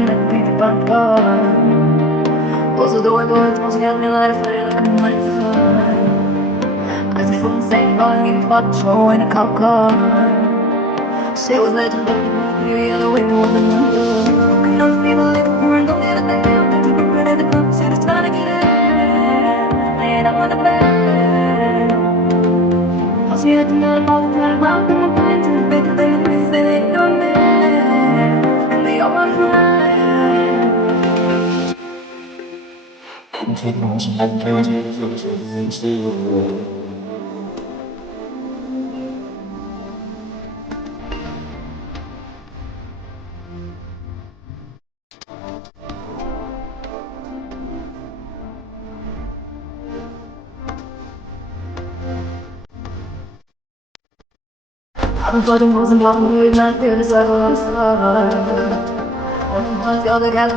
and let me be back on. Close the door, close the me light a fire like a knife. I just wouldn't say calling you but showing a cop car. Say it was legend, but the other way wasn't wonder. You don't feel like we're don't let it down. They took a run in the club, said it's time to get in. Laying up on the bed. I'll see you tonight, all the time. I'm going to bed, they don't man. And they all run crying. I'm floating frozen block with my fears like a star. I'm the other cat,